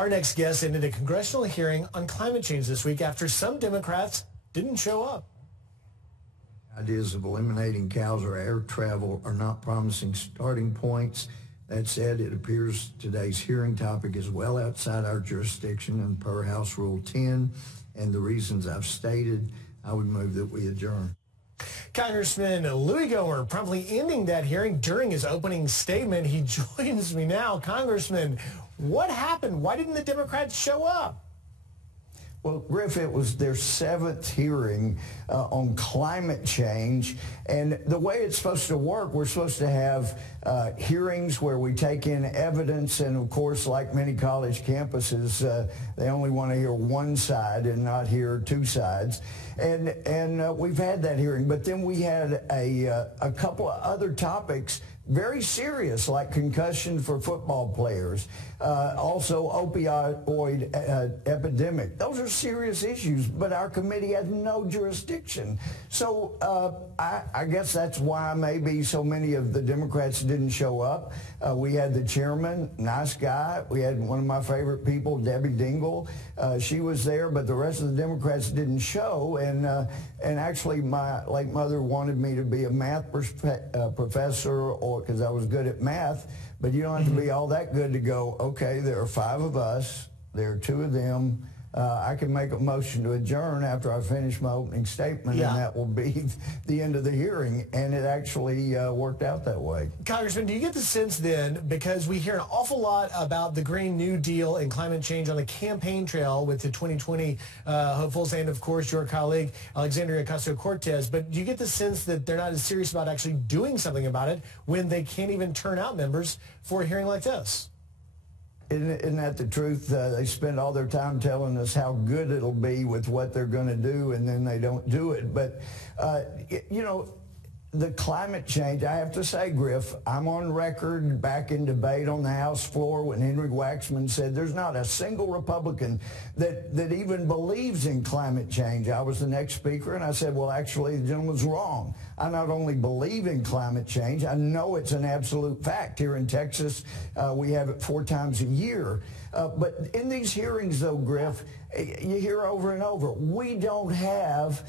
Our next guest ended a congressional hearing on climate change this week after some Democrats didn't show up. Ideas of eliminating cows or air travel are not promising starting points. That said, it appears today's hearing topic is well outside our jurisdiction and per House Rule 10, and the reasons I've stated, I would move that we adjourn. Congressman Louis Gohmert promptly ending that hearing during his opening statement. He joins me now. Congressman, what happened? Why didn't the Democrats show up? Well, Griff, it was their 7th hearing on climate change, and the way it's supposed to work, we're supposed to have hearings where we take in evidence, and of course, like many college campuses, they only want to hear one side and not hear two sides. And we've had that hearing, but then we had a couple of other topics very serious, like concussion for football players, also opioid epidemic. Those are serious issues, but our committee had no jurisdiction. So I guess that's why maybe so many of the Democrats didn't show up. We had the chairman, nice guy. We had one of my favorite people, Debbie Dingell. She was there, but the rest of the Democrats didn't show. And actually, my late mother wanted me to be a math professor, or because I was good at math. But you don't have to be all that good to go, okay, there are 5 of us, there are 2 of them. I can make a motion to adjourn after I finish my opening statement, and that will be the end of the hearing. And it actually worked out that way. Congressman, do you get the sense then, because we hear an awful lot about the Green New Deal and climate change on the campaign trail with the 2020 hopefuls and, of course, your colleague, Alexandria Ocasio-Cortez, but do you get the sense that they're not as serious about actually doing something about it when they can't even turn out members for a hearing like this? Isn't that the truth? They spend all their time telling us how good it'll be with what they're going to do, and then they don't do it. But, you know, the climate change, I have to say, Griff, I'm on record back in debate on the House floor when Henry Waxman said there's not a single Republican that even believes in climate change. I was the next speaker, and I said, well, actually, the gentleman's wrong. I not only believe in climate change, I know it's an absolute fact. Here in Texas, we have it 4 times a year. But in these hearings, though, Griff, you hear over and over, we don't have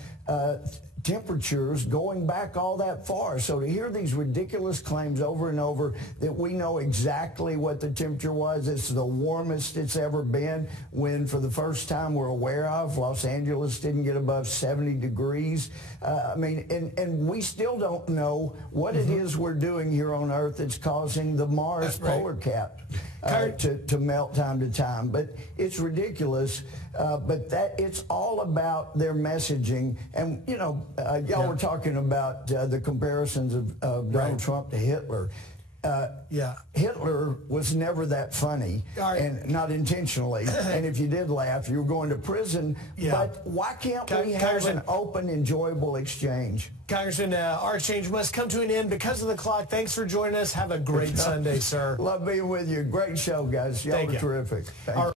temperatures going back all that far. So to hear these ridiculous claims over and over that we know exactly what the temperature was, it's the warmest it's ever been, when for the first time we're aware of, Los Angeles didn't get above 70 degrees. I mean, and we still don't know what it is we're doing here on Earth that's causing the Mars polar cap to melt time to time. But it's ridiculous. But it's all about their messaging. And, you know, y'all were talking about the comparisons of Donald Trump to Hitler. Hitler was never that funny, and not intentionally. And if you did laugh, you were going to prison. But why can't we have an open, enjoyable exchange? Congressman, our exchange must come to an end because of the clock. Thanks for joining us. Have a great Sunday, sir. Love being with you. Great show, guys. Y'all are terrific. Thank you.